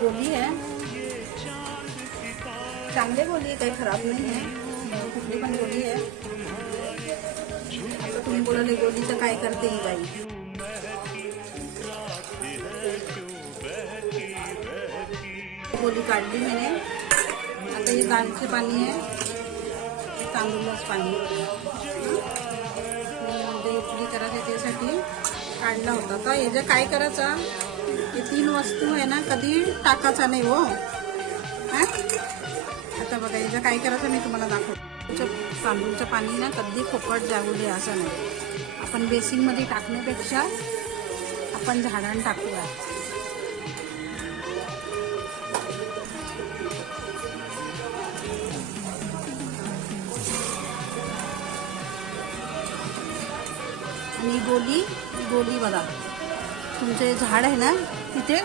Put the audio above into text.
गोली है, चांगले गोली है, काही खराब नाही आहे, कुठली पण गोली आहे. आता तुम्ही बोलाले गोलीचं काय करते ही बाई. गोली काढली मैंने. आता हे दालचे पाणी आहे, तांदूळच पाणी म्हणजे इडली करायचं त्यासाठी काढला होता. तर हे जे काय करायचं, हे 3 वस्तू आहे ना कधी टाकायचा नाही हो. हा आता बघा हे जे काय करायचं मी तुम्हाला दाखवतो. तांदूळचं पाणी ना कधी फुकट जाऊ दे असं नाही. आपण बेसिनमध्ये टाकण्यापेक्षा आपण झाडांना टाकूया. आणि गोली बघा, तुमचे झाड आहे ना तिथे